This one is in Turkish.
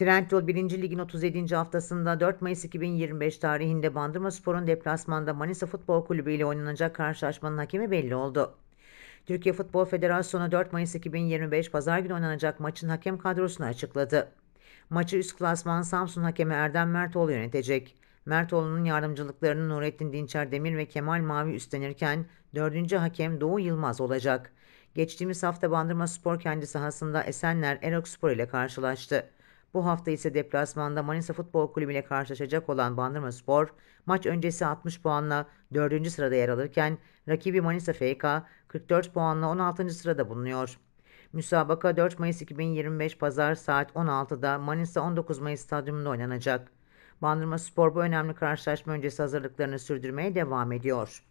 Trendyol 1. Lig'in 37. haftasında 4 Mayıs 2025 tarihinde Bandırmaspor'un deplasmanda Manisa Futbol Kulübü ile oynanacak karşılaşmanın hakemi belli oldu. Türkiye Futbol Federasyonu 4 Mayıs 2025 Pazar günü oynanacak maçın hakem kadrosunu açıkladı. Maçı üst klasman Samsun hakemi Erdem Mertoğlu yönetecek. Mertoğlu'nun yardımcılıklarını Nurettin Dinçer Demir ve Kemal Mavi üstlenirken 4. hakem Doğu Yılmaz olacak. Geçtiğimiz hafta Bandırmaspor kendi sahasında Esenler Erokspor ile karşılaştı. Bu hafta ise deplasmanda Manisa Futbol Kulübü ile karşılaşacak olan Bandırmaspor, maç öncesi 60 puanla 4. sırada yer alırken rakibi Manisa FK 44 puanla 16. sırada bulunuyor. Müsabaka 4 Mayıs 2025 Pazar saat 16'da Manisa 19 Mayıs Stadyumunda oynanacak. Bandırmaspor bu önemli karşılaşma öncesi hazırlıklarını sürdürmeye devam ediyor.